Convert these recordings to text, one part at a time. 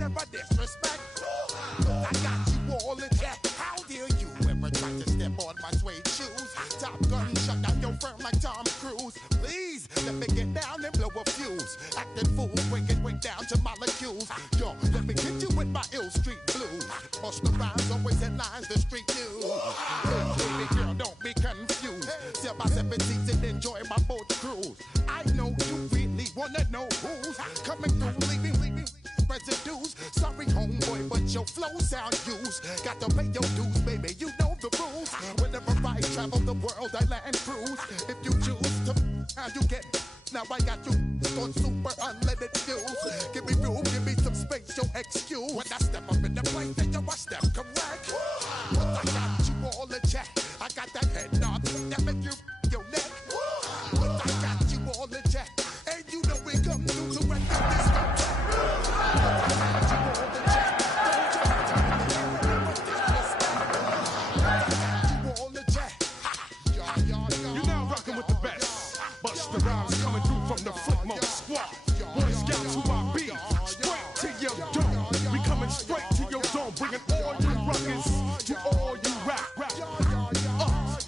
never disrespect. I got you all in check. How dare you ever try to step on my suede shoes? Top Gun shut down your firm like Tom Cruise. Please let me get down and blow a fuse. Acting fool, bring it way down to molecules. Yo, let me hit you with my ill street blues. Bust the rhymes, always headlines the street news. Baby girl, don't be confused. Sell my 7 seats and enjoy my boat cruise. I know you really wanna know who's coming through, leaving residues. Sorry, homeboy, but your flow sound used. Got to pay your dues, baby. You know the rules. Whenever I travel the world, I land cruise. If you choose to, how you get. Now I got you on super unleaded fuels. Give me room, give me some space, your excuse. When I step up in the place, then you I step correct. But I got you all in check. I got that head nod that make you your neck. But I got you all in check. And you know we come through to wreck the disco. You're now rocking with the best. Bust the rhymes coming through from the Flipmode squad. Boy Scouts who I be, straight to your dome. We coming straight to your dome, bringing all you ruckus to all you rap.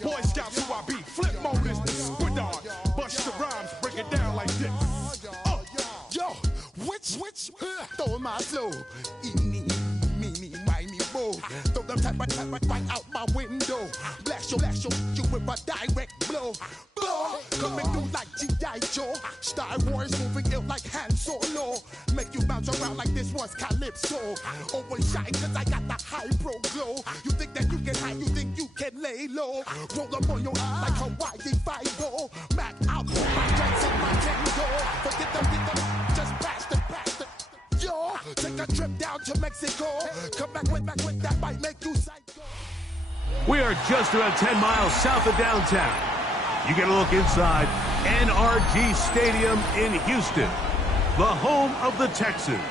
Boy Scouts who I be, Flipmode is the squid dog. Bust the rhymes, break it down like this. Yo, which, throw my flow. Eeny, meeny, miny, mo. Throw them type right out my window. Blast you with a direct blow. Coming through like G.I. Joe. Star Wars moving ill like Han Solo. Make you bounce around like this was Calypso. Always shine cause I got the high pro glow. You think that you can hide, you think you can lay low. Roll up on your eye like Hawaii Five-O. Mac out, my Jackson, my Django. Forget them, just pass it. Yo, take a trip down to Mexico. Come back with that might make you psycho. We are just about 10 miles south of downtown. You get a look inside NRG Stadium in Houston, the home of the Texans.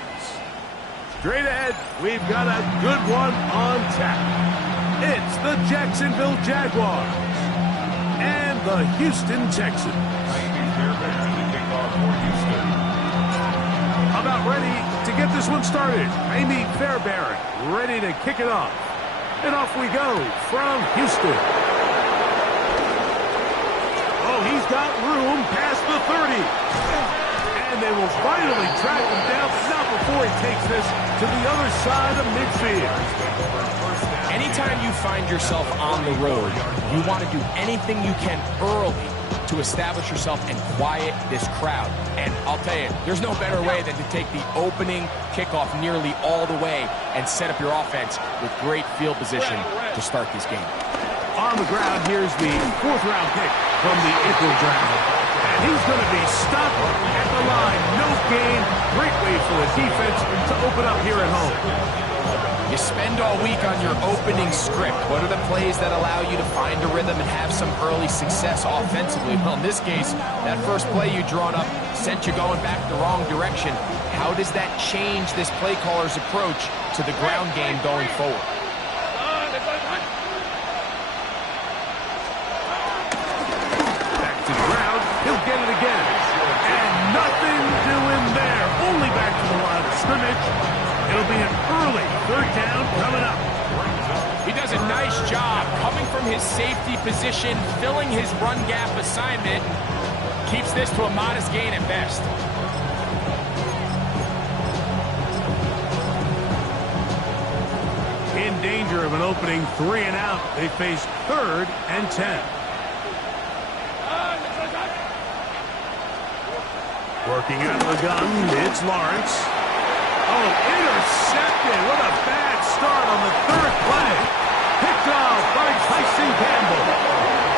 Straight ahead, we've got a good one on tap. It's the Jacksonville Jaguars and the Houston Texans. About ready to get this one started. Amy Fairbairn ready to kick it off. And off we go from Houston. Oh, he's got room past the 30. And they will finally track him down, but not before he takes this to the other side of midfield. Anytime you find yourself on the road, you want to do anything you can early to establish yourself and quiet this crowd. And I'll tell you, there's no better way than to take the opening kickoff nearly all the way and set up your offense with great field position to start this game. On the ground, here's the 4th round pick from the April draft. And he's going to be stopped at the line. No gain. Great way for the defense to open up here at home. You spend all week on your opening script. What are the plays that allow you to find a rhythm and have some early success offensively? Well, in this case, that first play you drawn up sent you going back the wrong direction. How does that change this play caller's approach to the ground game going forward? Back to the ground. He'll get it again. And nothing doing there. Only back to the line of scrimmage. It'll be an early 3rd down coming up. He does a nice job coming from his safety position, filling his run gap assignment. Keeps this to a modest gain at best. In danger of an opening 3 and out. They face 3rd and 10. Working out of the gun, it's Lawrence. Oh, intercepted. What a bad start on the 3rd play. Picked off by Tyson Campbell.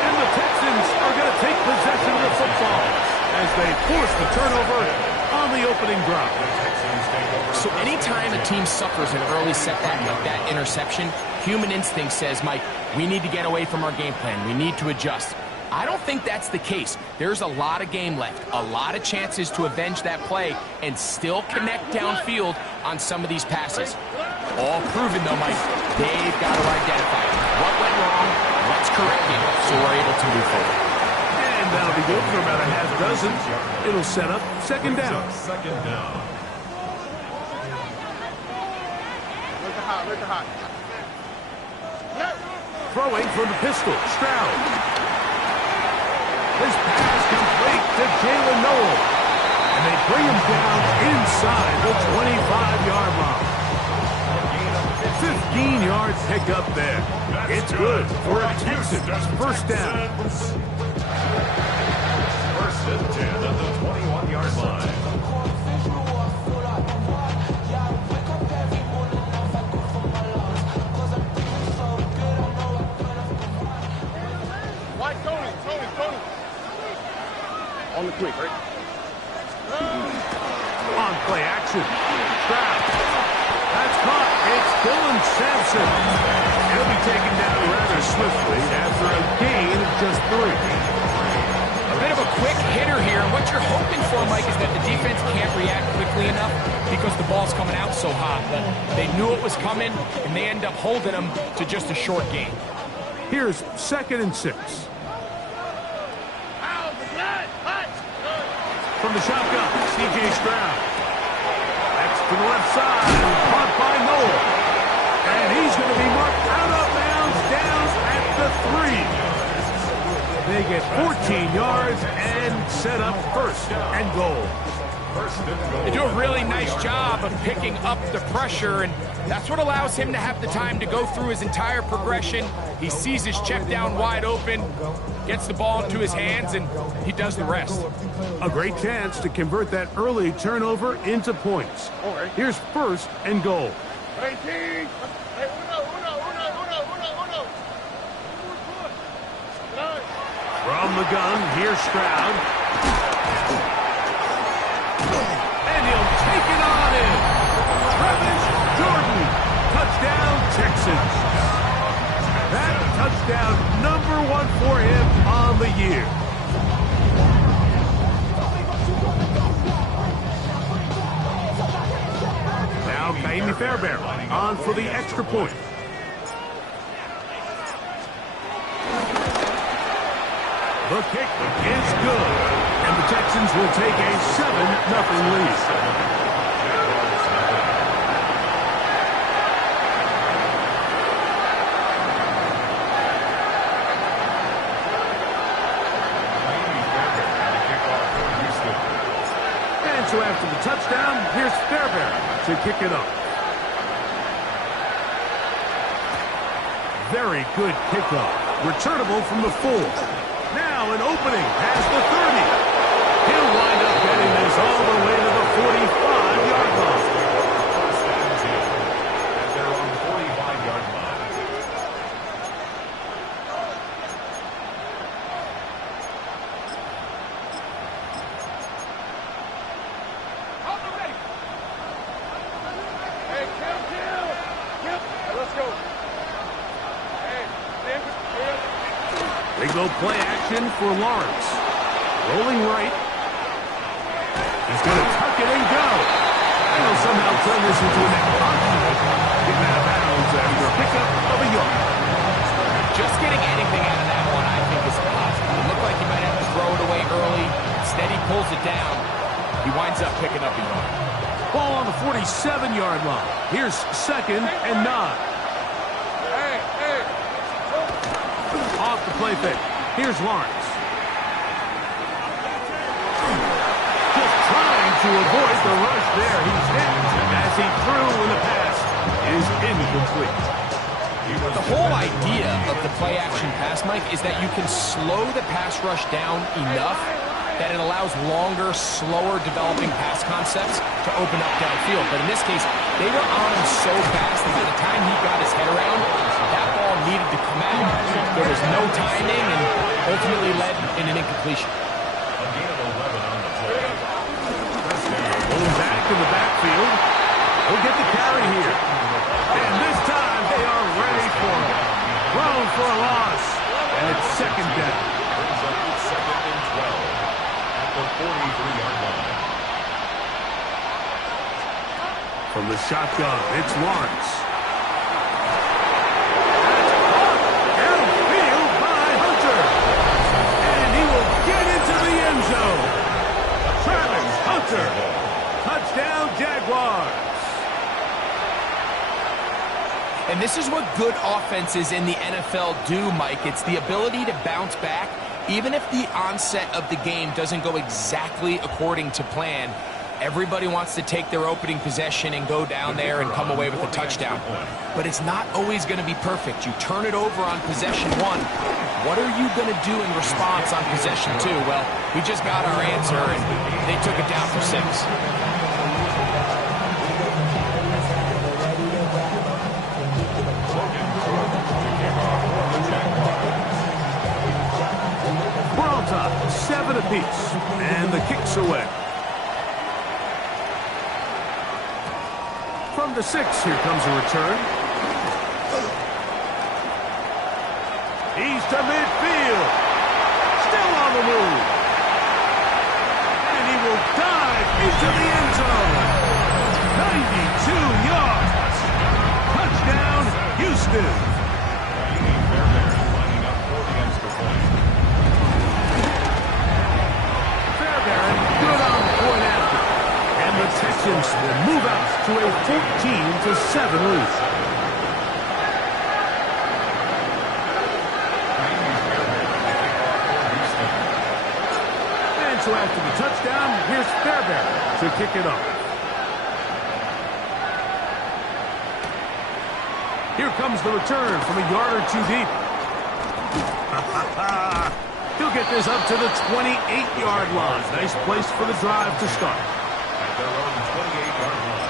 And the Texans are going to take possession of the football as they force the turnover on the opening drive. So anytime a team suffers an early setback like that interception, human instinct says, Mike, we need to get away from our game plan. We need to adjust. I don't think that's the case. There's a lot of game left, a lot of chances to avenge that play and still connect downfield on some of these passes. All proven, though, Mike. They've got to identify what went wrong, let's correct it, so we're able to move forward. And that'll be good for about a half dozen. It'll set up 2nd down. Throwing from the pistol, Stroud. This pass complete to Jalen Noel. And they bring him down inside the 25-yard line. 15-yard pickup there. It's good for a Texans first down. First and 10 at the 21-yard line. On the quick, right? On play action. Stroud. That's caught. It's Dylan Sampson. He'll be taken down rather swiftly after a gain of just 3. A bit of a quick hitter here. What you're hoping for, Mike, is that the defense can't react quickly enough because the ball's coming out so hot. But they knew it was coming, and they end up holding them to just a short gain. Here's 2nd and 6. From the shotgun, C.J. Stroud. That's to the left side, caught by Noel. And he's going to be marked out of bounds down at the 3. They get 14 yards and set up 1st and goal. They do a really nice job of picking up the pressure, and that's what allows him to have the time to go through his entire progression. He sees his check down wide open, gets the ball into his hands, and he does the rest. A great chance to convert that early turnover into points. Here's 1st and goal. From the gun, here's Stroud. And he'll take it on in. Travis Jordan. Touchdown, Texans. That touchdown number 1 for him on the year. Now Kaimi Fairbairn on for the extra point. The kick is good, and the Texans will take a 7-0 lead. And so after the touchdown, here's Fairbairn to kick it up. Very good kickoff. Returnable from the 4. Now an opening past the 30. He'll wind up getting this all the way to the 45-yard line. And they're on the 45-yard line. Hey, kill. Let's go. They go play action for Lawrence. Rolling right. He's going to tuck it and go. And he'll somehow turn this into an impossible. Getting out of bounds after a pickup of a yard. Just getting anything out of that one, I think, is possible. It looked like he might have to throw it away early. Instead, he pulls it down. He winds up picking up a yard. Ball on the 47-yard line. Here's 2nd and 9. Off the play fake. Here's Lawrence. Just trying to avoid the rush there. He's hit as he threw when the pass is incomplete. The whole idea of the play-action pass, Mike, is that you can slow the pass rush down enough that it allows longer, slower developing pass concepts to open up downfield. But in this case, they were on him so fast that by the time he got his head around, that ball needed to come out. There was no timing and ultimately led in an incompletion. A gain of 11 on the play. Pulling back in the backfield. He'll get the carry here. And this time they are ready for him. Thrown for a loss. And it's 2nd down. Brings up 2nd and 12 at the 43-yard line. From the shotgun, it's Lawrence. Outfield by Hunter. And he will get into the end zone. Travis Hunter. Touchdown, Jaguars. And this is what good offenses in the NFL do, Mike. It's the ability to bounce back, even if the onset of the game doesn't go exactly according to plan. Everybody wants to take their opening possession and go down there and come away with a touchdown. But it's not always going to be perfect. You turn it over on possession 1. What are you going to do in response on possession 2? Well, we just got our answer, and they took it down for 6. We're on top, 7 apiece, and the kick's away. From the 6, here comes a return. He's to midfield. Still on the move. And he will dive into the end zone. 92 yards. Touchdown, Houston. Fairbairn good on the point after. And the Texans will move out to a 14-7 lead. And so after the touchdown, here's Fairbairn to kick it off. Here comes the return from a yard or 2 deep. He'll get this up to the 28-yard line. Nice place for the drive to start. At their own 28-yard line.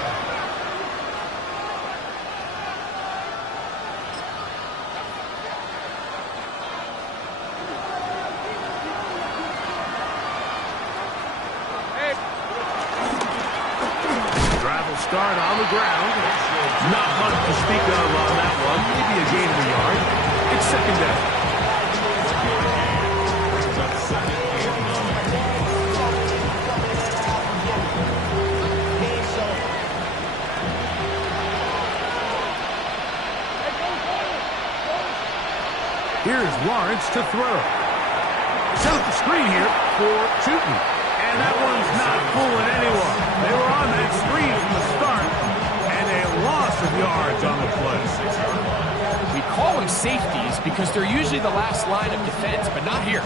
Drive will start on the ground. Not much to speak of on that one. Maybe a gain of a yard. It's second down. Here's Lawrence to throw. Set up the screen here for Tootin. And that one's not fooling anyone. They were on that screen from the start. And a loss of yards on the play. We call them safeties because they're usually the last line of defense, but not here.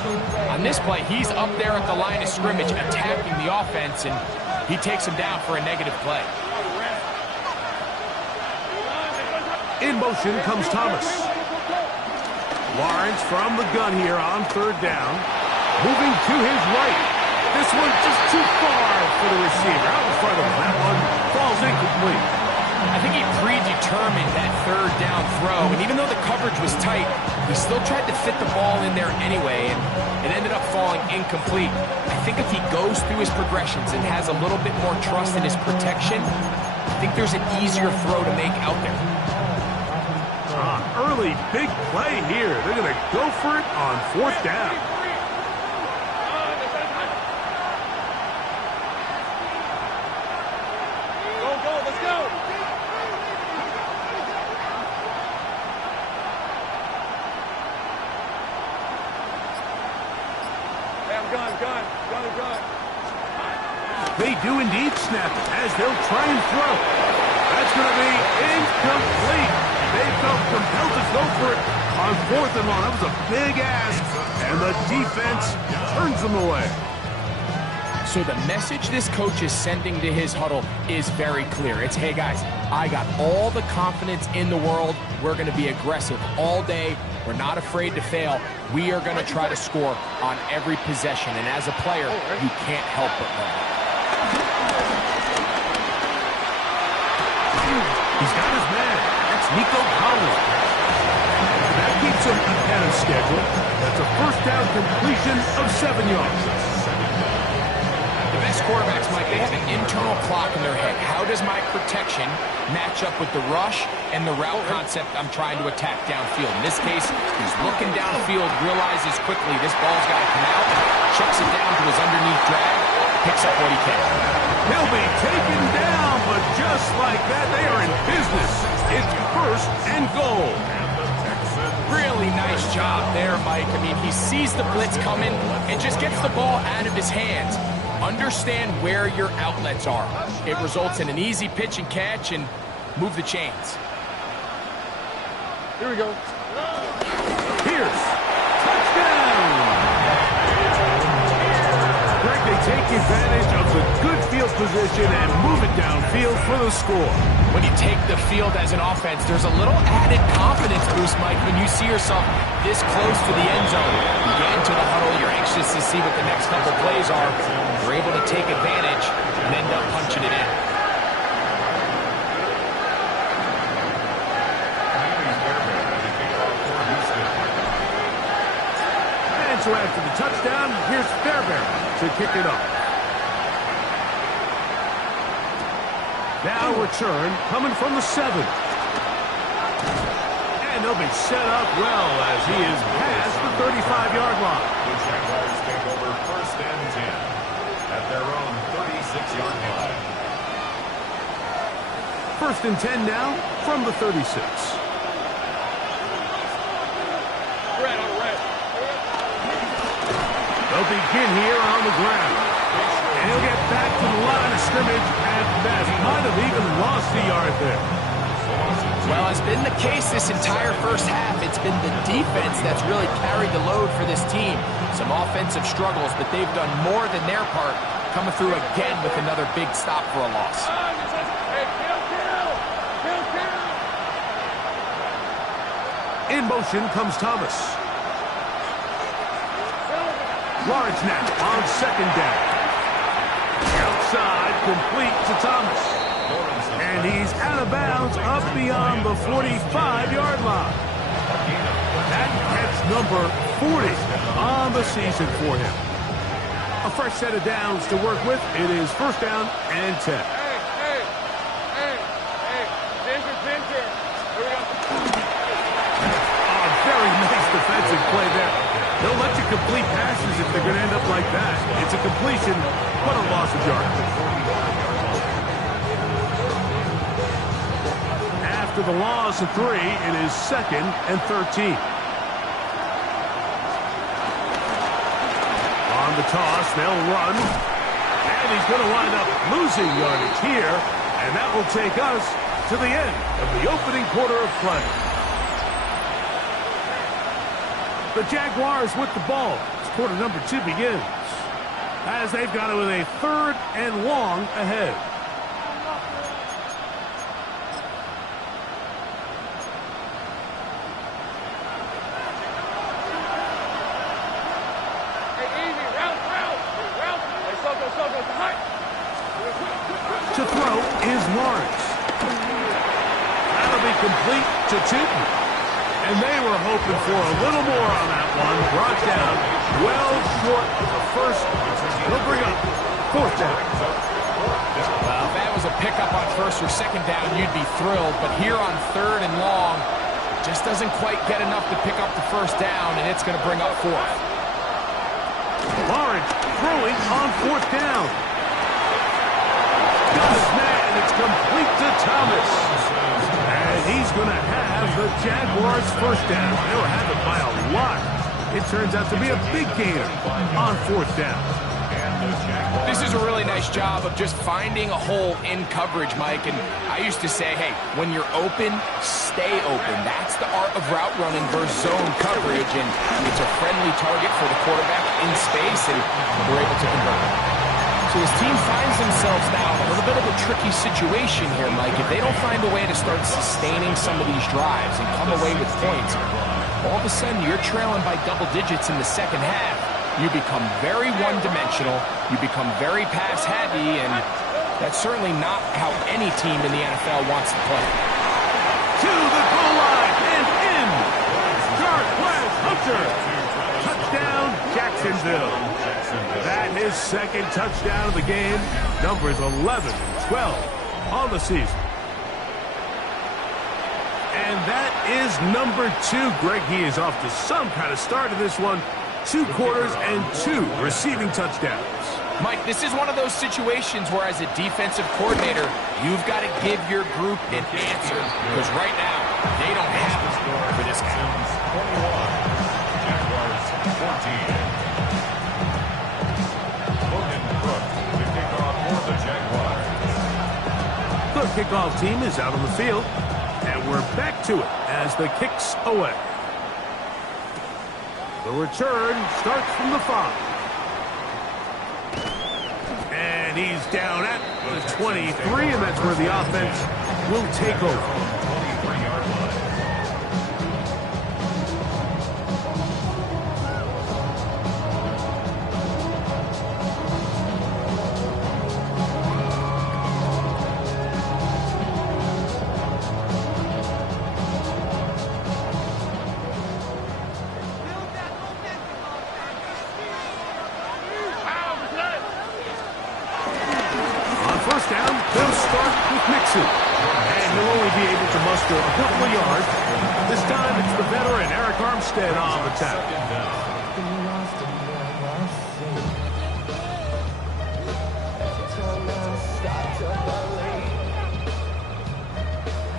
On this play, he's up there at the line of scrimmage attacking the offense, and he takes him down for a negative play. In motion comes Thomas. Lawrence from the gun here on third down. Moving to his right. This one just too far for the receiver. Out in front of him. That one falls incomplete. I think he predetermined that third down throw, and even though the coverage was tight, he still tried to fit the ball in there anyway, and it ended up falling incomplete. I think if he goes through his progressions and has a little bit more trust in his protection, I think there's an easier throw to make out there. Early big play here. They're going to go for it on fourth down. Go, let's go. Hey, I'm gun. They do indeed snap it as they'll try and throw. That's going to be incomplete. They felt compelled to go for it on 4th and long. That was a big ask, and the defense turns them away. So the message this coach is sending to his huddle is very clear. It's, hey guys, I got all the confidence in the world. We're going to be aggressive all day. We're not afraid to fail. We are going to try to score on every possession. And as a player, you can't help but learn. He's got his man. That's Nico Collins. That keeps him ahead of schedule. That's a first down completion of 7 yards. The best quarterbacks, Mike, they have an internal clock in their head. How does my protection match up with the rush and the route concept I'm trying to attack downfield? In this case, he's looking downfield, realizes quickly this ball's got to come out, checks it down to his underneath drag, picks up what he can. He'll be taken down, but just like that, they are in business. It's first and goal. Really nice job there, Mike. I mean, he sees the blitz coming and just gets the ball out of his hands. Understand where your outlets are. It results in an easy pitch and catch and move the chains. Here we go. Pierce. Touchdown! Greg, they take advantage of the good field position and move it downfield for the score. When you take the field as an offense, there's a little added confidence boost, Mike, when you see yourself this close to the end zone. You get into the huddle, you're anxious to see what the next couple plays are. You're able to take advantage and end up punching it in. And so after the touchdown, here's Fairbairn to kick it up. Now return coming from the 7. And they'll be set up well as he is past the 35-yard line. The Jaguars take over 1st and 10 at their own 36-yard line. 1st and 10 now from the 36. Red on red. They'll begin here on the ground. And he'll get back to the line of scrimmage at best. Might have even lost a yard there. Well, it's been the case this entire first half. It's been the defense that's really carried the load for this team. Some offensive struggles, but they've done more than their part, coming through again with another big stop for a loss. Hey, kill. In motion comes Thomas. Lawrence now on 2nd down. Outside, complete to Thomas. And he's out of bounds up beyond the 45-yard line. That catch number 40 on the season for him. A fresh set of downs to work with. It is 1st down and 10. Hey. Ginger. Here we go. Oh, very nice defensive play there. They'll let you complete passes if they're going to end up like that. It's a completion, but a loss of yardage. After the loss of 3, it is 2nd and 13. On the toss, they'll run. And he's going to wind up losing yardage here. And that will take us to the end of the opening quarter of play. The Jaguars with the ball as quarter number 2 begins. As they've got it with a 3rd and long ahead. To throw is Lawrence. That'll be complete to Tootin. And they were hoping for a little more on that one. Brought down well short of the first. They'll bring up 4th down. Well, if that was a pickup on 1st or 2nd down, you'd be thrilled. But here on 3rd and long, just doesn't quite get enough to pick up the 1st down, and it's going to bring up 4th. Lawrence throwing on 4th down. Got his man. It's complete to Thomas. And he's going to have the Jaguars' 1st down. They were having by a lot. It turns out to be a big gainer on 4th down. This is a really nice job of just finding a hole in coverage, Mike. And I used to say, hey, when you're open, stay open. That's the art of route running versus zone coverage. And it's a friendly target for the quarterback in space, and we're able to convert. So his team finds themselves now in a little bit of a tricky situation here, Mike. If they don't find a way to start sustaining some of these drives and come away with points, all of a sudden you're trailing by double digits in the 2nd half. You become very one-dimensional, you become very pass-heavy, and that's certainly not how any team in the NFL wants to play. To the goal line and in. Darquez Hunter. Touchdown, Jacksonville. That is 2nd touchdown of the game. Numbers 11 and 12 on the season. And that is number 2. Greg, he is off to some kind of start in this one. 2 quarters and 2 receiving touchdowns. Mike, this is one of those situations where as a defensive coordinator, you've got to give your group an answer. Because right now, they don't have it for this guy. 21, Jaguars 14. The kickoff The kickoff team is out on the field. And we're back to it as the kick's away. The return starts from the 5. And he's down at the 23, and that's where the offense will take over. 23-yard line. First down, they'll start with Mixon. And he'll only be able to muster a couple of yards. This time it's the veteran Eric Armstead on the tackle.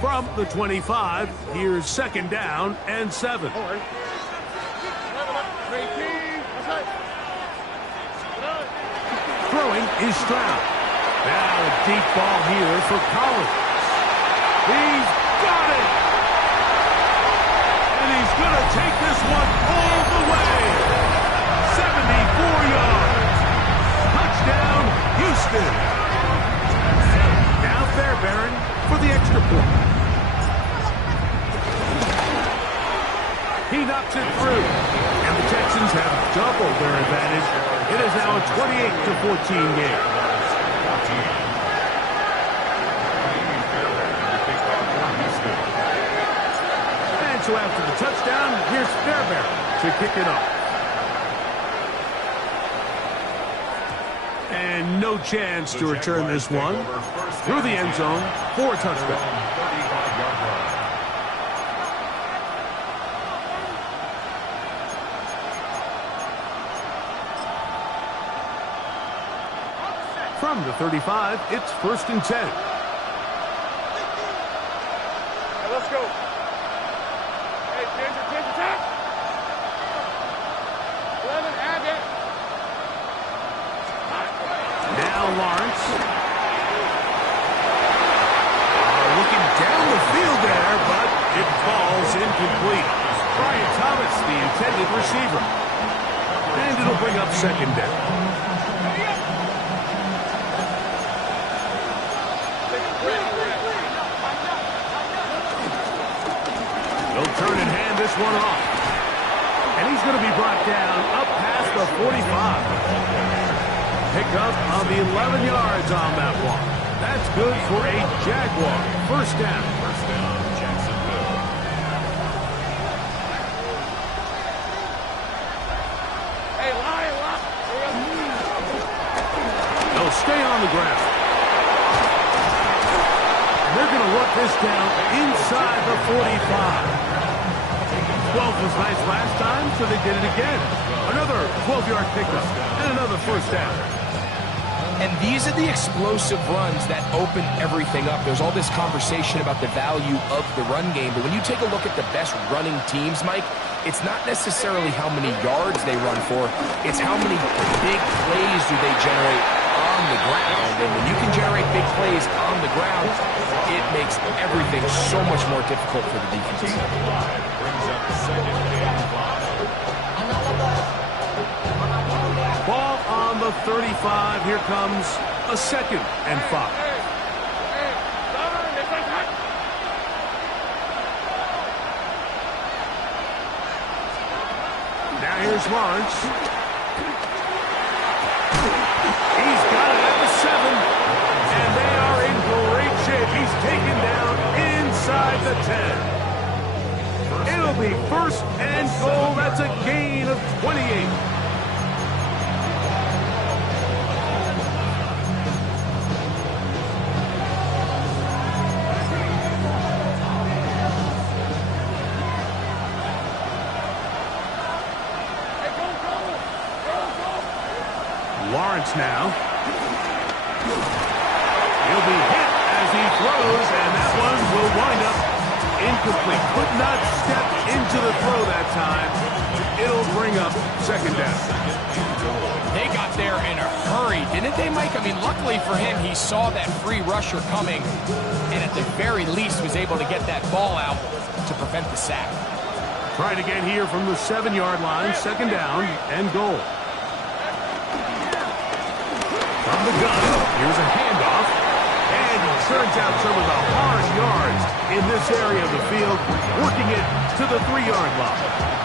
From the 25, here's 2nd down and 7. Throwing is Stroud. Now a deep ball here for Collins. He's got it! And he's going to take this one all the way. 74 yards. Touchdown, Houston. Now Fairbairn for the extra point. He knocks it through. And the Texans have doubled their advantage. It is now a 28-14 game. And so after the touchdown, here's Fairbairn to kick it off. And no chance to return this one through the end zone for a touchdown. From the 35, it's 1st and 10. Let's go. Hey, Ginger, attack. 11, add it. Now Lawrence. Looking down the field there, but it falls incomplete. Brian Thomas, the intended receiver. And it'll bring up 2nd down. He'll turn and hand this one off. And he's going to be brought down up past the 45. Pick up of 11 yards on that one. That's good for a Jaguar. 1st down. Jacksonville. Hey, lie. They'll stay on the ground. They're going to work this down inside the 45. 12 was nice last time, so they did it again. Another 12-yard pickup and another 1st down. And these are the explosive runs that open everything up. There's all this conversation about the value of the run game, but when you take a look at the best running teams, Mike, it's not necessarily how many yards they run for, it's how many big plays do they generate on the ground. And when you can generate big plays on the ground, it makes everything so much more difficult for the defense. Brings up 2nd and 5. Ball on the 35. Here comes a 2nd and 5. Now here's Lawrence. He's got it at the 7. And they are in great shape. He's taken down inside the 10. It'll be 1st and goal. That's a gain of 28. Lawrence now. He'll be hit as he throws, and that one will wind up incomplete. Could not step into the throw that time. It'll bring up second down. They got there in a hurry, didn't they, Mike? I mean, luckily for him, he saw that free rusher coming, and at the very least was able to get that ball out to prevent the sack. Trying to get here from the 7-yard line, second down and goal. From the gun, here's a handoff, and he turns out some of the hard yards in this area of the field, working it to the 3-yard line.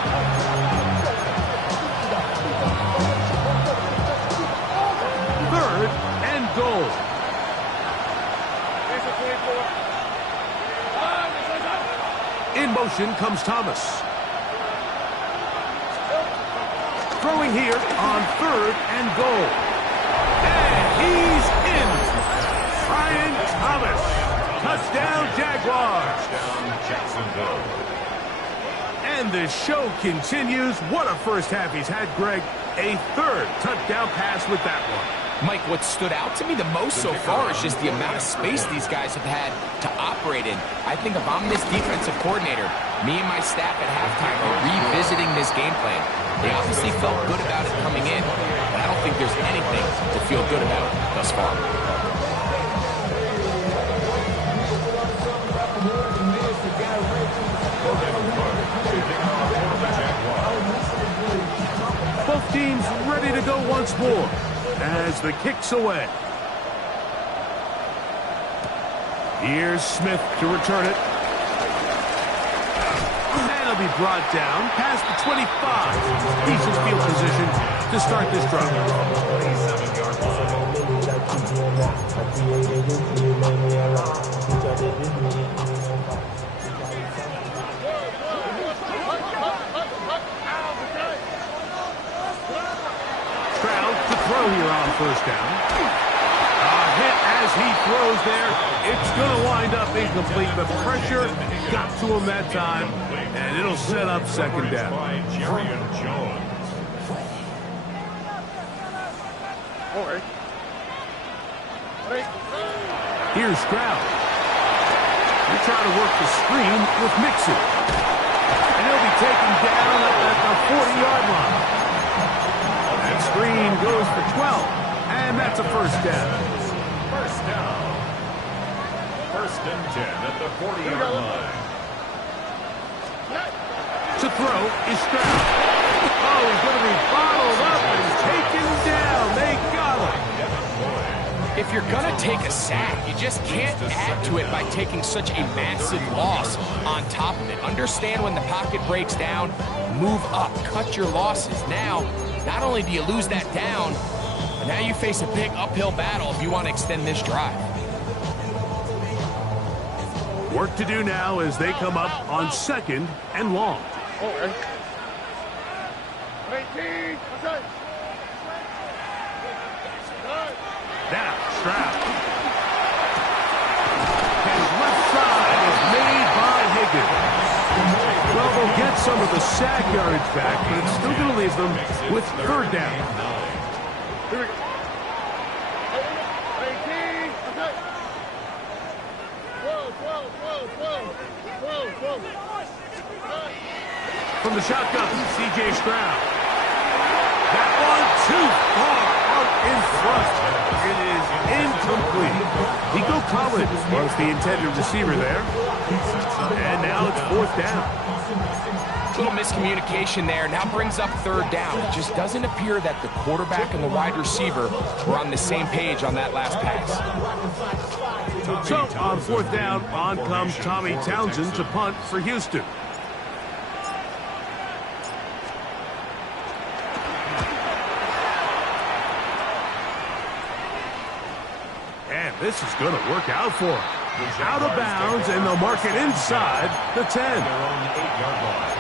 Third and goal. In motion comes Thomas. Throwing here on third and goal. And he's in. Brian Thomas. Touchdown Jaguars. Touchdown Jacksonville. And the show continues. What a first half he's had, Greg. A third touchdown pass with that one. Mike, what stood out to me the most so far is just the amount of space these guys have had to operate in. I think if I'm this defensive coordinator, me and my staff at halftime are revisiting this game plan. They obviously felt good about it coming in, but I don't think there's anything to feel good about thus far. Both teams ready to go once more as the kick's away. Here's Smith to return it. And it'll be brought down past the 25. Decent field position to start this drive. 27-yard Throw here on first down. A hit as he throws there. It's going to wind up incomplete. The pressure got to him that time, and it'll set up second down. Here's Stroud. He's trying to work the screen with Mixon. And he'll be taken down up at the 40-yard line. That screen goes for 12, and that's a first down. First down. First and 10 at the 40-yard line. To throw is Stroud. Oh, he's going to be bottled up and taken down. They got him. If you're going to take a sack, you just can't add to it by taking such a massive loss on top of it. Understand when the pocket breaks down, move up, cut your losses. Now, not only do you lose that down, but now you face a big uphill battle if you want to extend this drive. Work to do now as they come up on second and long. Now, Stroud. His left side is made by Higgins. Well, they'll get some of the sack yardage back, but it's still going to leave them with third down. From the shotgun, C.J. Stroud. That one too far out in front. It is incomplete. Nico Collins was the intended receiver there. And now it's fourth down. Little miscommunication there. Now brings up third down. It just doesn't appear that the quarterback and the wide receiver were on the same page on that last pass. So on fourth down, on comes Tommy Townsend to punt for Houston. And this is going to work out for him. Out of bounds, and they'll mark it inside the 10. Their own 8-yard line.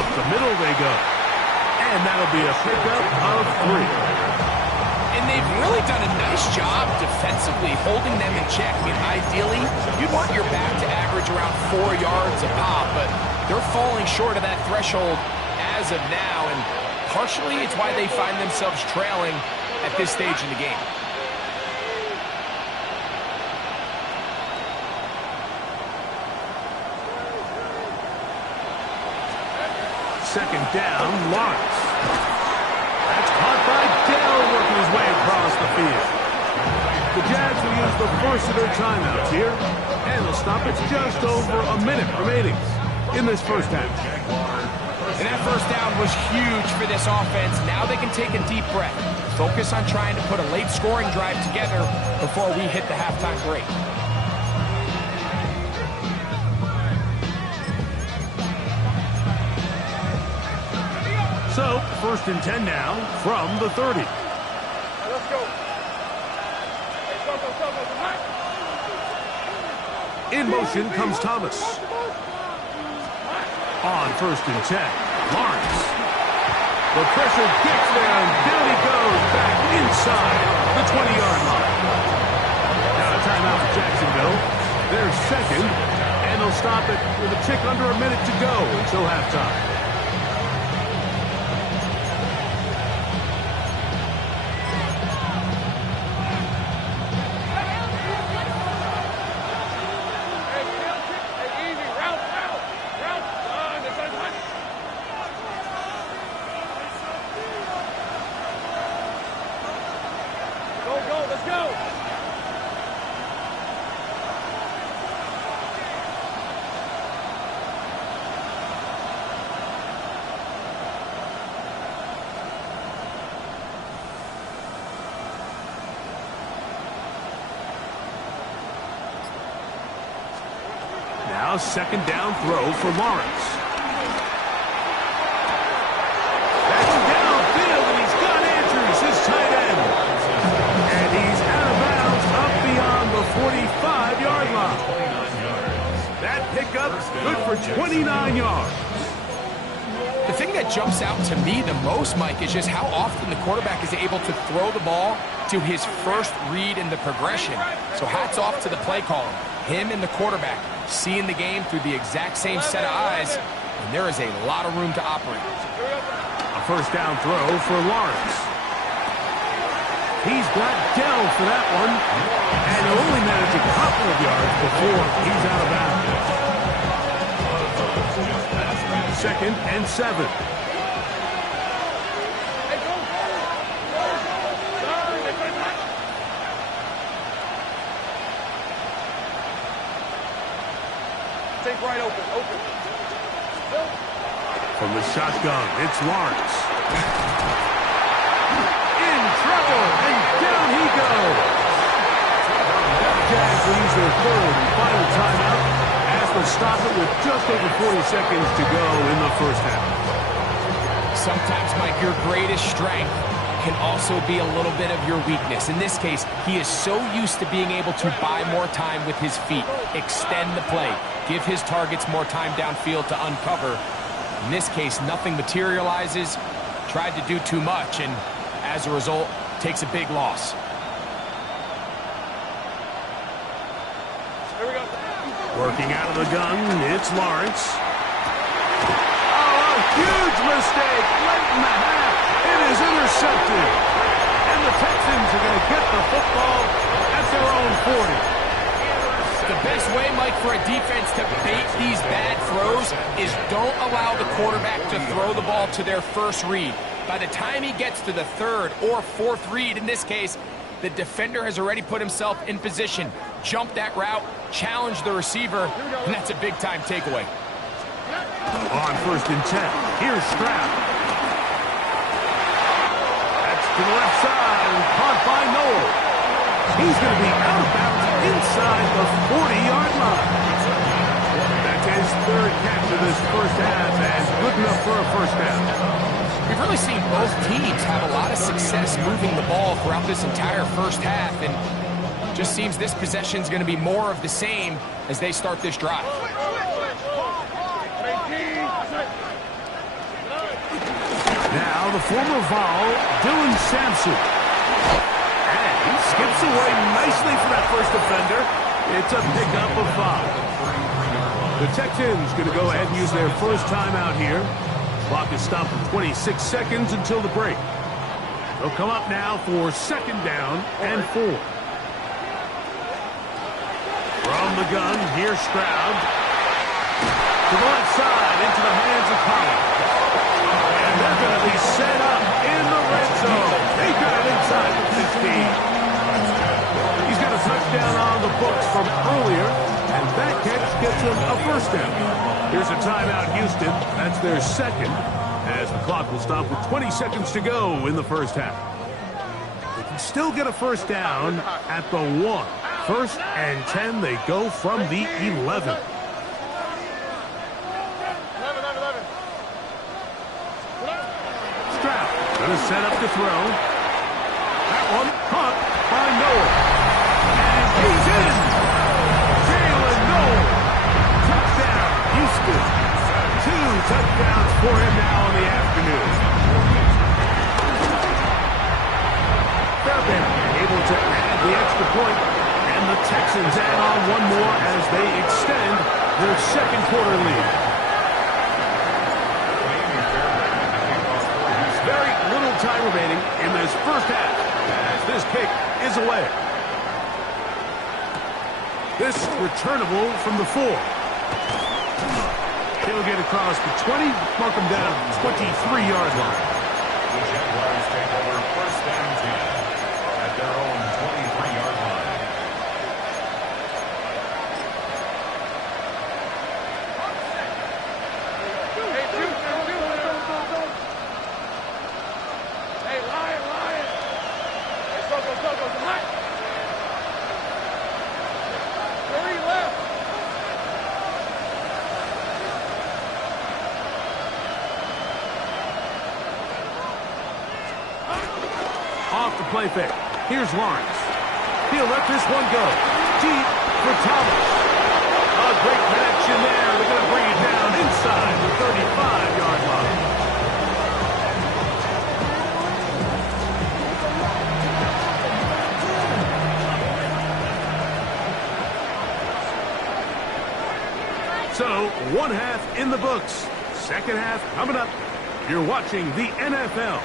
Up the middle they go. And that'll be a pickup of 3. And they've really done a nice job defensively defensively, holding them in check. I mean, ideally, you'd want your back to average around 4 yards a pop, but they're falling short of that threshold as of now, and partially it's why they find themselves trailing at this stage in the game. Second down, Lawrence. That's caught by Dell, working his way across the field. The Jags will use the first of their timeouts here, and they'll stop. It's just over a minute remaining in this first half. And that first down was huge for this offense. Now they can take a deep breath, focus on trying to put a late scoring drive together before we hit the halftime break. So, 1st and 10 now from the 30. Let's go. Hey, go. In motion comes Thomas. On 1st and 10, Lawrence. The pressure gets there, and down he goes back inside the 20-yard line. Now a timeout for Jacksonville. They're second, and they'll stop it with a tick under a minute to go until halftime. Now second down throw for Lawrence. That's downfield, and he's got Andrews, his tight end. And he's out of bounds up beyond the 45-yard line. That pickup good for 29 yards. The thing that jumps out to me the most, Mike, is just how often the quarterback is able to throw the ball to his first read in the progression. So hats off to the play caller. Him and the quarterback seeing the game through the exact same set of eyes, and there is a lot of room to operate. A first down throw for Lawrence. He's got Dell for that one, and he'll only manage a couple of yards before he's out of bounds. 2nd and 7. Right open. From the shotgun, it's Lawrence. In trouble, and down he goes. Jags will use their 3rd and final timeout as they stop it with just over 40 seconds to go in the first half. Sometimes, Mike, your greatest strength can also be a little bit of your weakness. In this case, he is so used to being able to buy more time with his feet, extend the play, give his targets more time downfield to uncover. In this case, nothing materializes, tried to do too much, and as a result, takes a big loss. Here we go. Working out of the gun, it's Lawrence. Oh, a huge mistake late in the half. It is intercepted. And the Texans are going to get the football at their own 40. The best way, Mike, for a defense to bait these bad throws is don't allow the quarterback to throw the ball to their first read. By the time he gets to the 3rd or 4th read, in this case, the defender has already put himself in position, jumped that route, challenged the receiver, and that's a big-time takeaway. On 1st and 10, here's Stroud. That's to the left side, caught by Noel. He's going to be out of bounds inside the 40-yard line. That's his 3rd catch of this first half, and good enough for a first down. We've really seen both teams have a lot of success moving the ball throughout this entire first half, and just seems this possession is going to be more of the same as they start this drive. Now the former Vol, Dylan Sampson. And he skips away nicely for the It's a pickup of 5. The Texans going to go ahead and use their first timeout here. Clock is stopped for 26 seconds until the break. They'll come up now for 2nd down and 4. From the gun, here's Stroud. To the left side, into the hands of Collins. And they're going to be set up in the red zone. They got it inside the 15. He's got a touchdown on the books from earlier, and that catch gets him a first down. Here's a timeout, Houston. That's their 2nd, as the clock will stop with 20 seconds to go in the first half. They can still get a first down at the 1. 1st and 10, they go from the 11. Stroud going to set up to throw. That one caught by Noah. And he's in. Jalen Noah. Touchdown, Houston. 2 touchdowns for him now in the afternoon. Fairbairn able to add the extra point, and the Texans add on one more as they extend their 2nd quarter lead. Very little time remaining in this first half as this kick is away. This returnable from the 4. He'll get across the 20, mark him down 23-yard line. The Jaguars take over 1st and 10 at their own 23-yard line. Hey, Lion. Hey, go. Tonight. 3 left. Off the play fake. Here's Lawrence. He'll let this one go. Deep for Thomas. A great connection there. They're going to bring it down inside the 35-yard line. So, 1 half in the books. 2nd half coming up. You're watching the NFL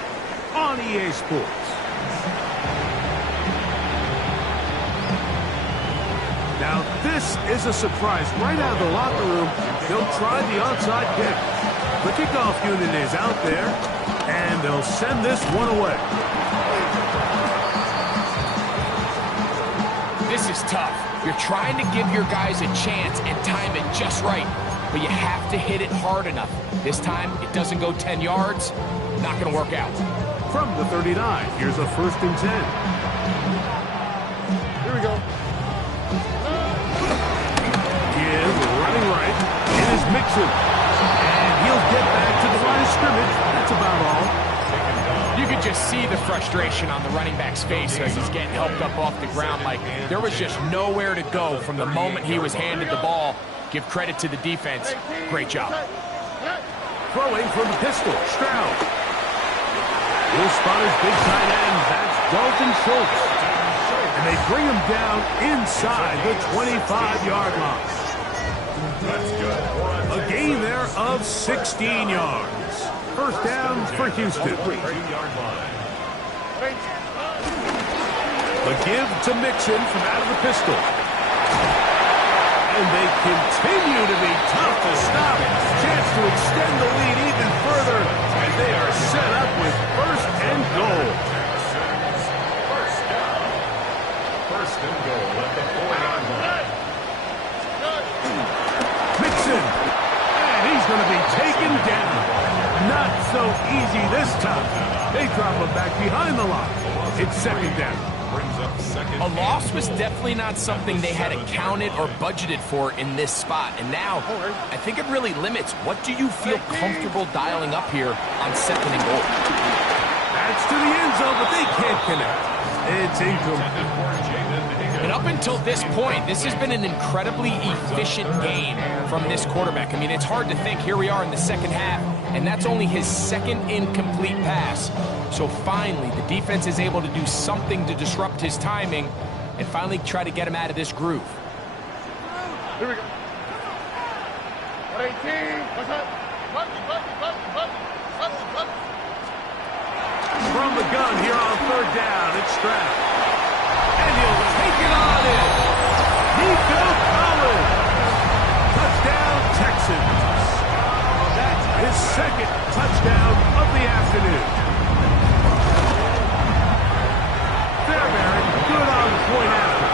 on EA Sports. Now, this is a surprise. Right out of the locker room, they'll try the onside kick. The kickoff unit is out there, and they'll send this one away. This is tough. You're trying to give your guys a chance and time it just right, but you have to hit it hard enough. This time, it doesn't go 10 yards. Not going to work out. From the 39, here's a 1st and 10. Here we go. He is running right. It is Mixon. And he'll get back to the line of scrimmage. That's about all. You could just see the frustration on the running back's face as he's getting helped up off the ground. Like, there was just nowhere to go from the moment he was handed the ball. Give credit to the defense. Great job. Throwing from the pistol, Stroud. Will spot his big tight end. That's Dalton Schultz. And they bring him down inside the 25-yard line. That's good. A gain there of 16 yards. First down for Houston. The give to Mixon from out of the pistol. And they continue to be tough to stop. Chance to extend the lead even further as they are set up with 1st and goal. First and goal at the 4-yard line. Mixon. And he's going to be taken down. Not so easy this time. They drop him back behind the line. It's 2nd down. Brings up 2nd. A loss was definitely not something they had accounted or budgeted for in this spot. And now, I think it really limits what do you feel comfortable dialing up here on 2nd and goal. That's to the end zone, but they can't connect. It's incomplete. And up until this point, this has been an incredibly efficient game from this quarterback. I mean, it's hard to think. Here we are in the 2nd half, and that's only his 2nd incomplete pass. So finally, the defense is able to do something to disrupt his timing and finally try to get him out of this groove. Here we go. 118. What's up? From the gun here on third down, it's Stroud. And he'll take it on in. Nico Collins. Touchdown, Texans. That's his second touchdown of the afternoon. Fairbairn good on point after.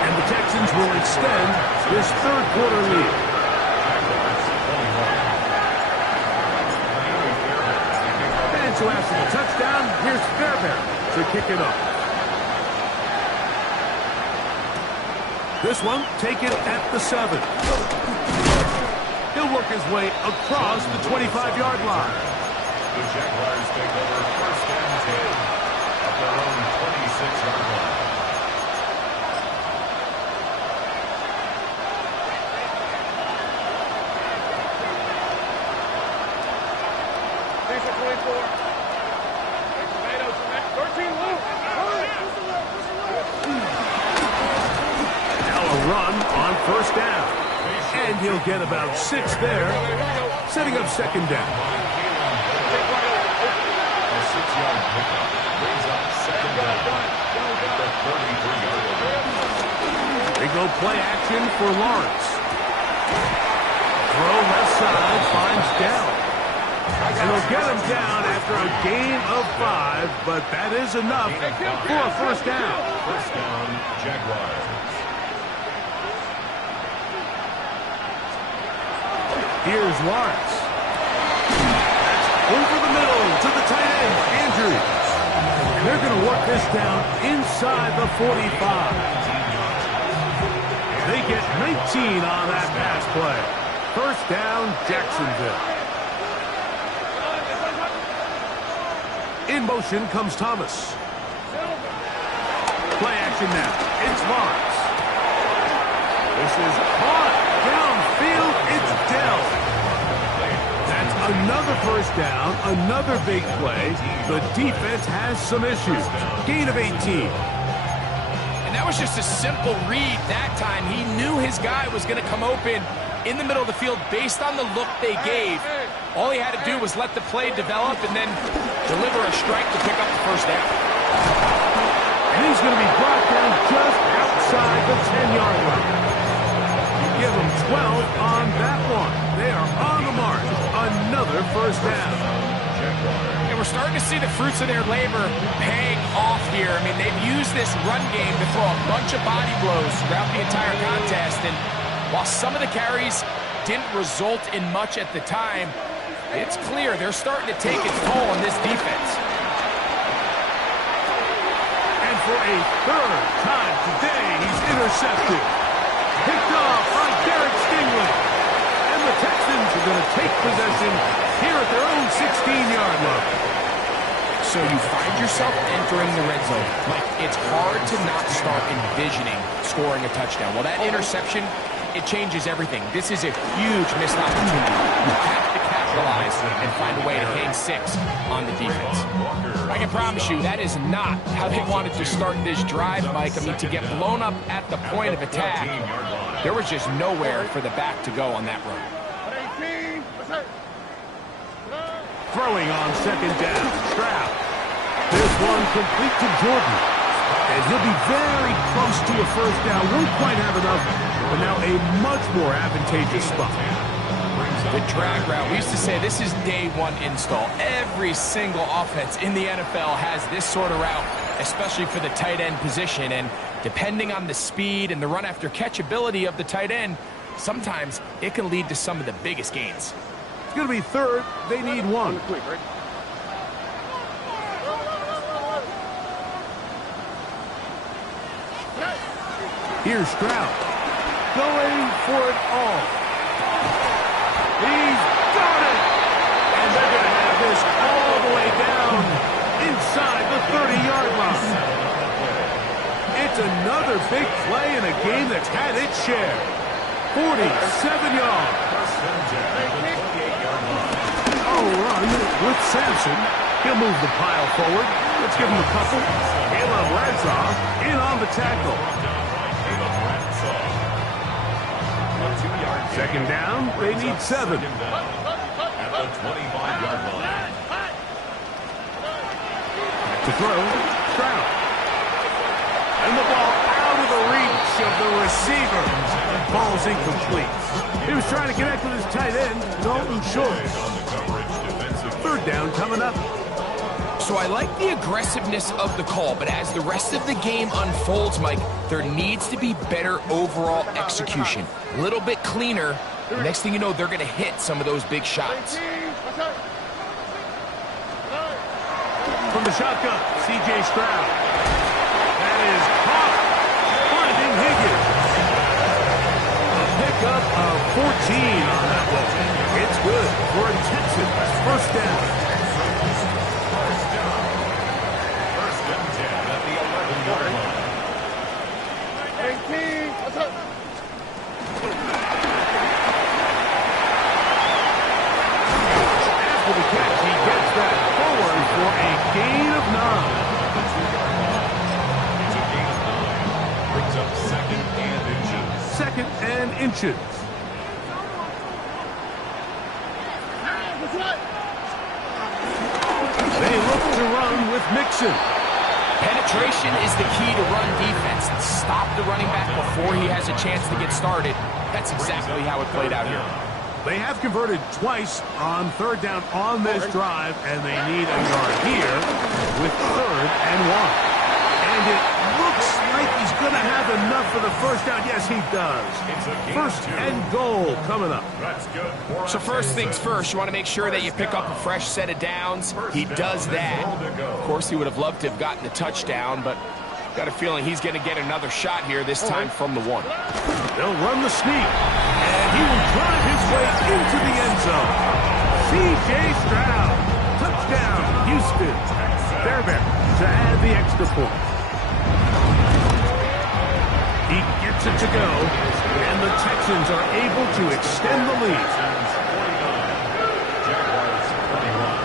And the Texans will extend this third quarter lead. And so after the touchdown, here's Fairbairn to kick it off. This one taken at the 7. He'll work his way across the 25-yard line. The Jaguars take over first and 10 at their own 26-yard line. Thanks for 24. Tomatoes, 13 Luke. Now a run on first down. And he'll get about 6 there, setting up second down. A 6-yard pickup brings up second down at the 33-yard line. They go play action for Lawrence. Throw left side, finds Dell. And they'll get him down after a gain of 5, but that is enough for a first down. First down, Jaguars. Here's Lawrence. That's over the middle to the tight end, Andrews. And they're going to work this down inside the 45. They get 19 on that pass play. First down, Jacksonville. In motion comes Thomas. Play action now. It's Lawrence. This is caught downfield. It's Dell. That's another first down, another big play. The defense has some issues. Gain of 18. And that was just a simple read that time. He knew his guy was going to come open in the middle of the field based on the look they gave. All he had to do was let the play develop and then deliver a strike to pick up the first down. And he's going to be brought down just outside the 10-yard line. You give him 12 on that one. They are on the mark. Another first down. And we're starting to see the fruits of their labor paying off here. I mean, they've used this run game to throw a bunch of body blows throughout the entire contest. And while some of the carries didn't result in much at the time, it's clear they're starting to take its toll on this defense. And for a third time today, he's intercepted. Picked off by Derek Stingley. And the Texans are going to take possession here at their own 16-yard line. So you find yourself entering the red zone. Like, it's hard to not start envisioning scoring a touchdown. Well, that interception, it changes everything. This is a huge missed opportunity. You have to capitalize and find a way to hang 6 on the defense. I can promise you that is not how they wanted to start this drive, Mike. I mean, to get blown up at the point of attack, there was just nowhere for the back to go on that run. 18. What's up? Throwing on second down, Stroud. This one complete to Jordan. And he'll be very close to a first down. Won't quite have enough, but now a much more advantageous spot. The drag route. We used to say this is day one install. Every single offense in the NFL has this sort of route, especially for the tight end position. And depending on the speed and the run after catch ability of the tight end, sometimes it can lead to some of the biggest gains. It's going to be third. They need one. Here's Stroud. Going for it all. He's got it! And they're going to have this all the way down inside the 30-yard line. It's another big play in a game that's had its share. 47 yards. Run with Sampson. He'll move the pile forward. Let's give him a couple. Caleb Radzoff in on the tackle. Second down, they need 7. Second down at the 25-yard line. To throw, Stroud. And the ball out of the reach of the receiver. Ball's incomplete. He was trying to connect with his tight end, Dalton Schultz. Third down coming up. So I like the aggressiveness of the call, but as the rest of the game unfolds, Mike, there needs to be better overall execution. A little bit cleaner. Next thing you know, they're going to hit some of those big shots. From the shotgun, C.J. Stroud. That is caught. Finding Higgins. A pickup of 14 on that one. It's good for a Texans first down. First and 10 at the 11-yard line. 18. What's up? After the catch, he gets that forward for a gain of 9. It's a gain of 9. Brings up second and inches. Second and inches. What's up? They look to run with Mixon. Penetration is the key to run defense. Stop the running back before he has a chance to get started. That's exactly how it played out here. They have converted twice on third down on this drive, and they need a yard here with 3rd and 1. And it looks like he's going to have enough for the first down. Yes, he does. First and goal coming up. That's good. So first things first, you want to make sure that you pick up a fresh set of downs. He does that. Of course, he would have loved to have gotten the touchdown, but got a feeling he's going to get another shot here, this time from the 1. They'll run the sneak, and he will drive his way into the end zone. C.J. Stroud, touchdown, Houston. Fairbairn to add the extra point. He gets it to go, and the Texans are able to extend the lead. Jaguars 21.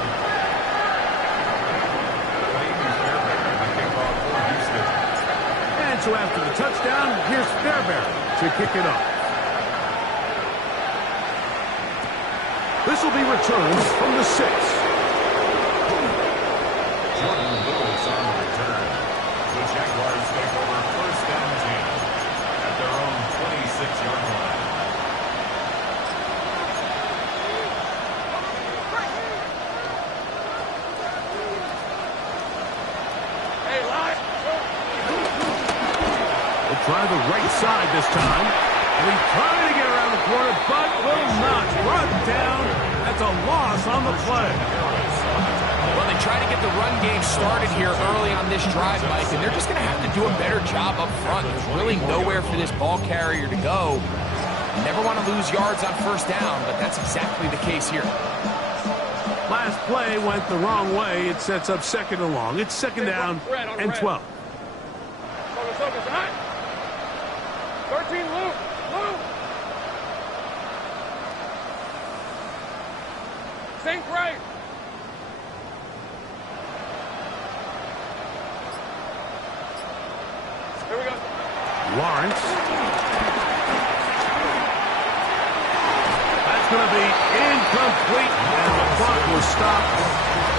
And so after the touchdown, here's Fairbairn to kick it off. This will be returned from the 6. Jordan Lewis on the return. The Jaguars take over first and 10 at their own 26-yard line. Hey, live. They'll try the right side this time. And he's trying to get around the corner, but will not. Brought down. That's a loss on the play. Well, they try to get the run game started here early on this drive, Mike, and they're just going to have to do a better job up front. There's really nowhere for this ball carrier to go. You never want to lose yards on first down, but that's exactly the case here. Last play went the wrong way. It sets up second and long. It's second down and 12. Focus, hot. 13, Luke. Think right. Here we go. Lawrence. That's going to be incomplete, and the clock will stop.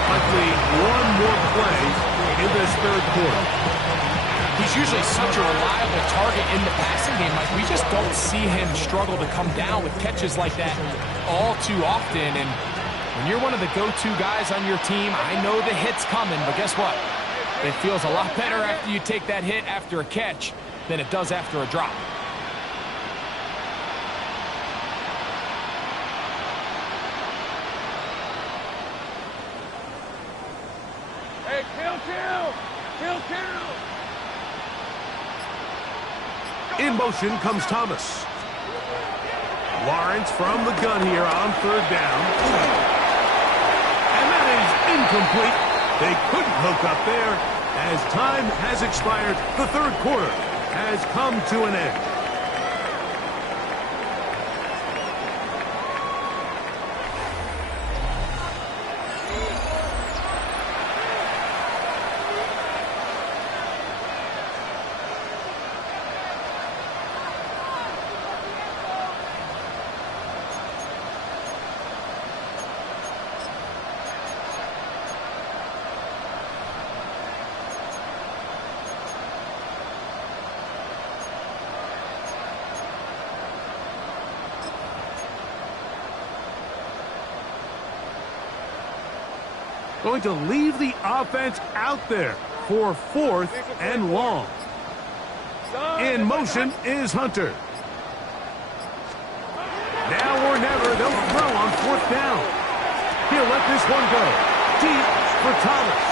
Likely one more play in this third quarter. He's usually such a reliable target in the passing game. Like, we just don't see him struggle to come down with catches like that all too often. And when you're one of the go-to guys on your team, I know the hit's coming, but guess what? It feels a lot better after you take that hit after a catch than it does after a drop. Hey, kill. In motion comes Thomas. Lawrence from the gun here on third down. And that is incomplete. They couldn't hook up there as time has expired. The third quarter has come to an end. Going to leave the offense out there for 4th and long. In motion is Hunter. Now or never, they'll throw on 4th down. He'll let this one go. Deep for Thomas.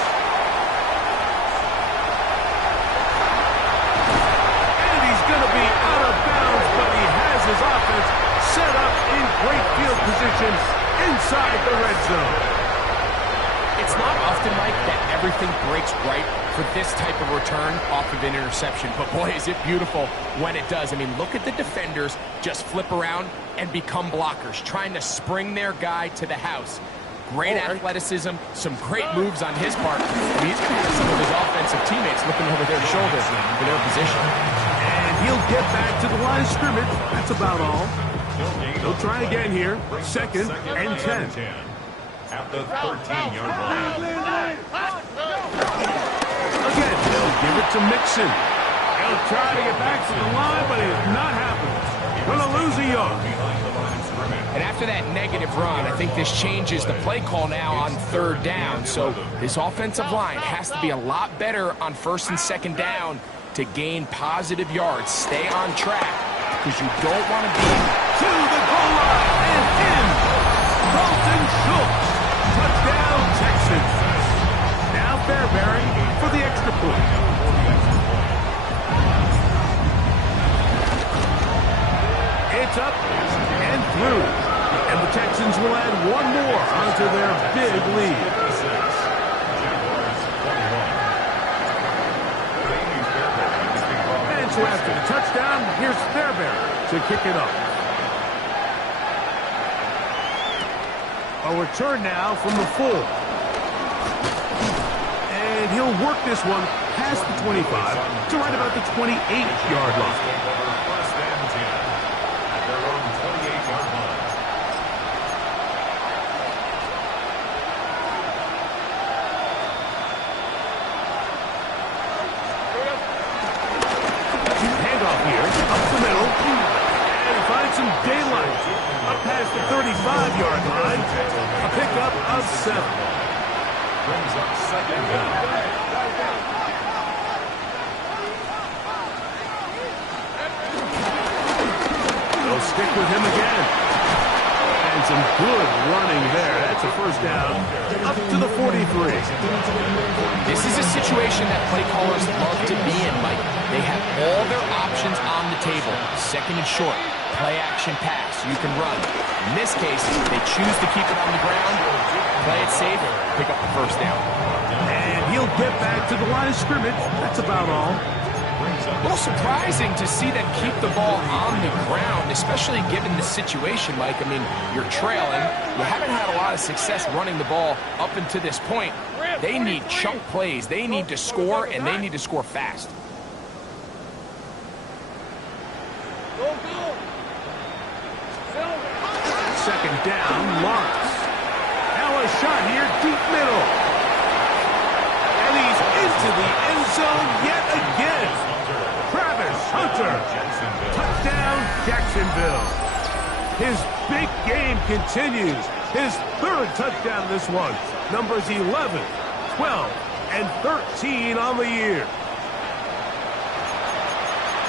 And he's going to be out of bounds, but he has his offense set up in great field position inside the red zone. It's not often, Mike, that everything breaks right for this type of return off of an interception. But boy, is it beautiful when it does. I mean, look at the defenders just flip around and become blockers, trying to spring their guy to the house. Great athleticism, some great moves on his part. I mean, he's going to have some of his offensive teammates looking over their shoulders for their position. And he'll get back to the line of scrimmage. That's about all. He'll try again here. 2nd and 10. At the 13-yard line. Again, they'll give it to Mixon. He'll try to get back to the line, but it's not happening. Going to lose a yard. And after that negative run, I think this changes the play call now on 3rd down. So this offensive line has to be a lot better on 1st and 2nd down to gain positive yards. Stay on track because you don't want to be to the goal line and in. Dalton Schultz. Touchdown, Texans. Now Fairbury for the extra point. It's up and through. And the Texans will add one more onto their big lead. And so after the touchdown, here's Fairbury to kick it off. A return now from the 4. And he'll work this one past the 25 to right about the 28-yard line. First and 10 at their own 28-yard line. Handoff here, up the middle, and find some daylight. Up past the 35-yard line, a pickup of 7. Brings up 2nd down. They'll stick with him again. And some good running there. That's a 1st down up to the 43. This is a situation that play callers love to be in, Mike. They have all their options on the table. 2nd and short, play action pass. You can run. In this case, they choose to keep it on the ground, play it safe, pick up the 1st down. And he'll get back to the line of scrimmage. That's about all. A little surprising to see them keep the ball on the ground, especially given the situation, Mike. I mean, you're trailing. You haven't had a lot of success running the ball up until this point. They need chunk plays. They need to score, and they need to score fast. Second down, Lawrence. Now a shot here, deep middle. And he's into the end zone yet again. Travis Hunter. Touchdown, Jacksonville. His big game continues. His 3rd touchdown this one. Numbers 11, 12, and 13 on the year.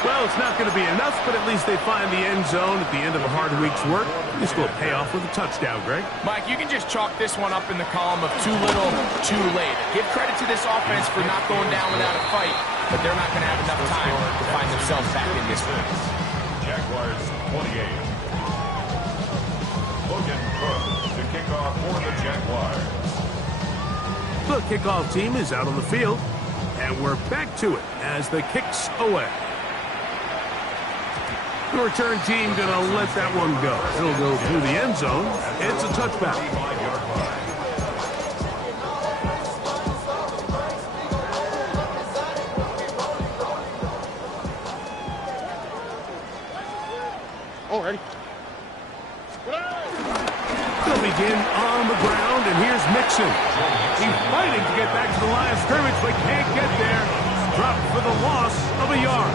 Well, it's not going to be enough, but at least they find the end zone at the end of a hard week's work. This will pay off with a touchdown, Greg. Mike, you can just chalk this one up in the column of too little, too late. Give credit to this offense for not going down without a fight, but they're not going to have enough time to find themselves back in this one. Jaguars 28. Logan Cook to kick off for the Jaguars. The kickoff team is out on the field, and we're back to it as the kick's away. The return team going to let that one go. It'll go through the end zone. It's a touchback. Already. They'll begin on the ground, and here's Mixon. He's fighting to get back to the line of scrimmage, but can't get there. Dropped for the loss of a yard.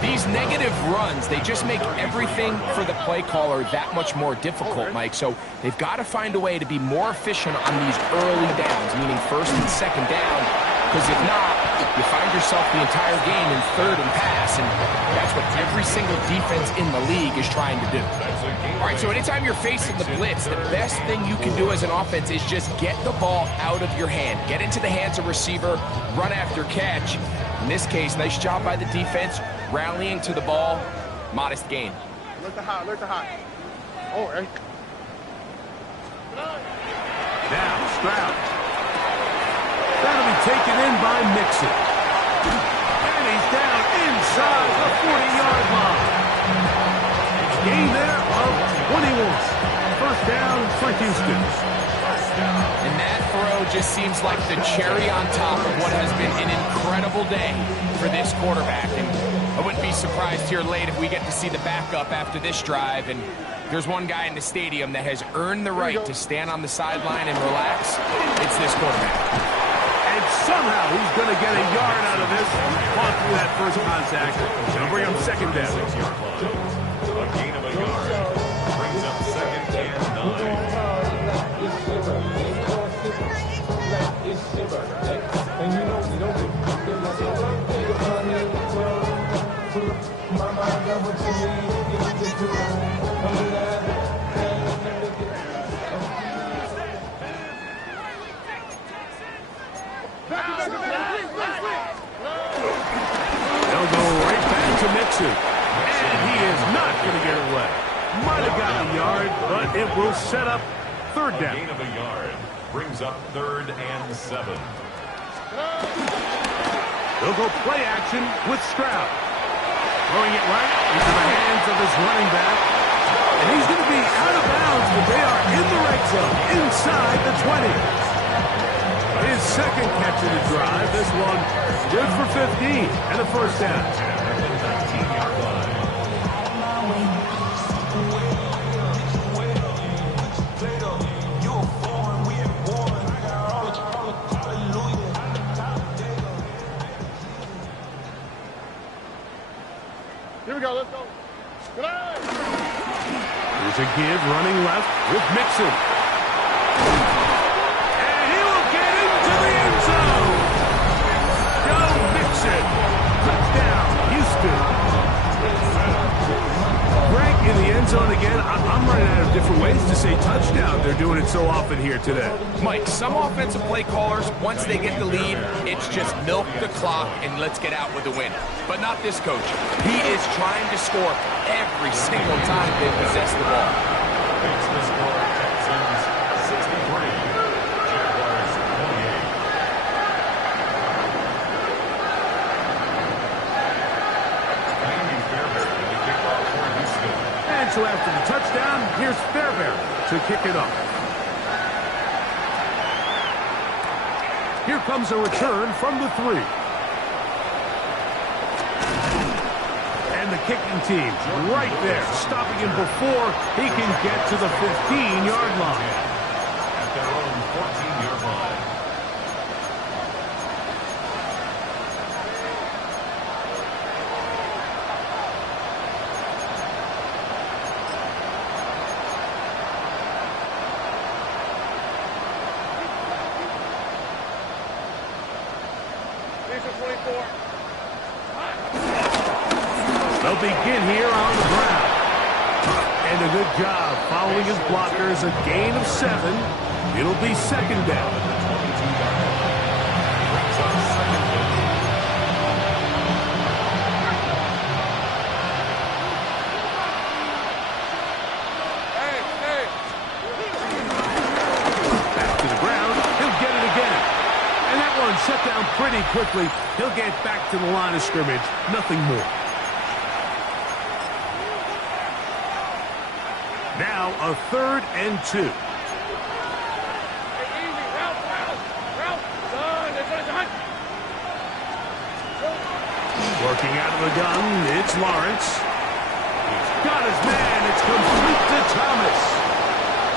These negative runs, they just make everything for the play caller that much more difficult, Mike. So they've got to find a way to be more efficient on these early downs, meaning first and second down, because if not, you find yourself the entire game in third and pass, and that's what every single defense in the league is trying to do. All right, so anytime you're facing the blitz, the best thing you can do as an offense is just get the ball out of your hand. Get into the hands of receiver, run after catch. In this case, nice job by the defense, rallying to the ball, modest gain. Alert the hot, alert the hot. Oh, right. Now, Stroud. That'll be taken in by Mixon. And he's down inside the 40-yard line. Gain there of 21. First down for Houston. And that throw just seems like the cherry on top of what has been an incredible day for this quarterback. And I wouldn't be surprised here late if we get to see the backup after this drive. And there's one guy in the stadium that has earned the right to stand on the sideline and relax. It's this quarterback. And somehow he's going to get a yard out of this. Fought through that first contact. Going to bring him second down. A gain of a yard brings up second and 9. They'll go right back to Mixon. And he is not going to get away. Might have gotten a yard, but it will set up third down. A gain of a yard brings up third and 7. They'll go play action with Stroud. Throwing it right into the hands of his running back. And he's going to be out of bounds, but they are in the red zone, inside the 20. His second catch of the drive. This one good for 15 and a first down. Here we go, let's go. Here's a give running left with Mixon. And he will get into the end zone. Joe Mixon. Touchdown, Houston. Greg in the end zone again. I'm running out of different ways to say touchdown. They're doing it so often here today. Mike, some offensive play callers, once they get the lead, it's just milk the clock and let's get out with a win. But not this coach. He is trying to score every single time they possess the ball. Makes the score Texans 63, Jaguars 28. Andy Fairbairn to kick off for Houston. And so after the touchdown, here's Fairbairn to kick it off. Here comes a return from the 3. And the kicking team right there, stopping him before he can get to the 15-yard line. At their own 14-yard line. They'll begin here on the ground. And a good job following his blockers. A gain of 7. It'll be second down. Back to the ground. He'll get it again. And that one shut down pretty quickly. He'll get back to the line of scrimmage. Nothing more. Now a 3rd and 2. Working out of the gun, it's Lawrence. He's got his man. It's complete to Thomas.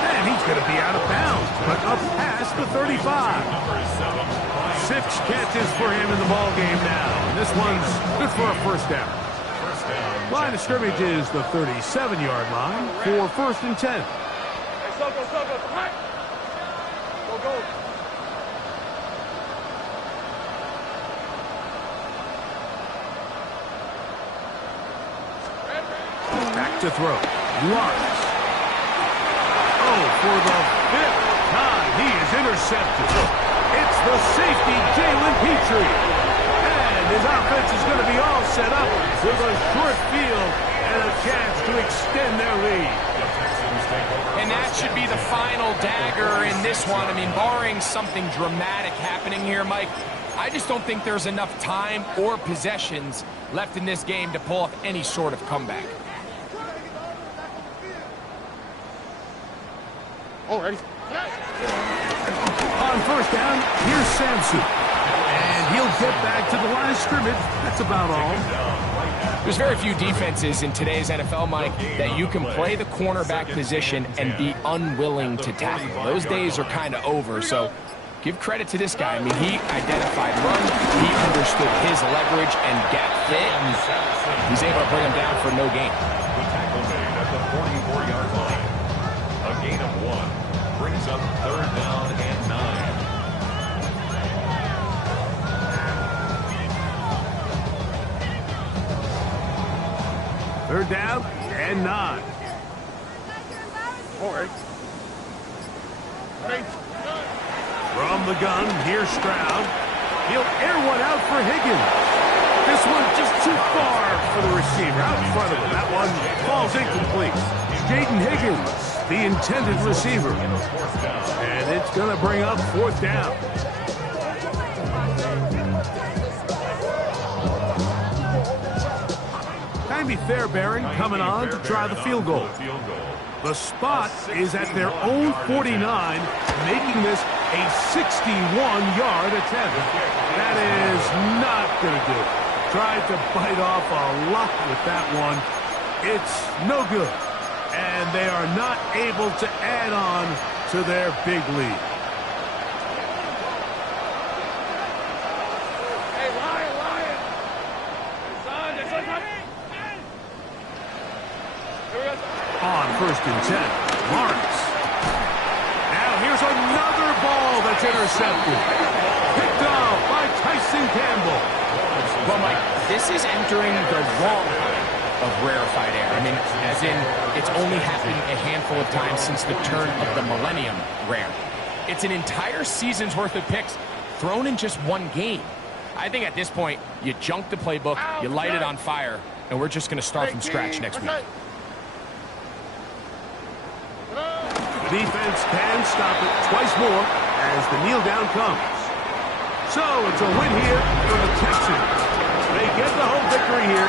And he's going to be out of bounds, but up past the 35. 6 catches for him in the ball game now. And this one's good for a first down. Line of scrimmage is the 37-yard line for 1st and 10. Hey, go. Go. Back to throw. Lawrence. Oh, for the 5th time, he is intercepted. It's the safety, Jalen Petrie. And his offense is going to be all set up with a short field and a chance to extend their lead. And that should be the final dagger in this one. I mean, barring something dramatic happening here, Mike, I just don't think there's enough time or possessions left in this game to pull off any sort of comeback. Oh, ready. On first down, here's Sampson. And he'll get back to the line of scrimmage. That's about all. There's very few defenses in today's NFL, Mike, that you can play the cornerback position and be unwilling to tackle. Those days are kind of over, so give credit to this guy. I mean, he identified run, he understood his leverage and gap fit, and he's able to bring him down for no gain. The tackle made at the 44-yard line. A gain of 1 brings up 3rd down and 9. Third down and 9. Oh, ready. From the gun, here's Stroud. He'll air one out for Higgins. This one just too far for the receiver out in front of him. That one falls incomplete. Jaden Higgins, the intended receiver. And it's going to bring up 4th down. Timmy Fairbairn coming on to try the field goal. The spot is at their own 49, making this a 61-yard attempt. That is not going to do it. Tried to bite off a lot with that one. It's no good. And they are not able to add on to their big lead. Hey, Lion. On 1st and 10, Lawrence. Now here's another ball that's intercepted. Picked off by Tyson Campbell. Well, Mike, this is entering the wrong kind of rarefied air. I mean, as in, it's only happened a handful of times since the turn of the millennium rare. It's an entire season's worth of picks thrown in just one game. I think at this point, you junk the playbook, you light it on fire, and we're just going to start from scratch next week. Defense can stop it twice more as the kneel down comes. So it's a win here for the Texans. They get the home victory here.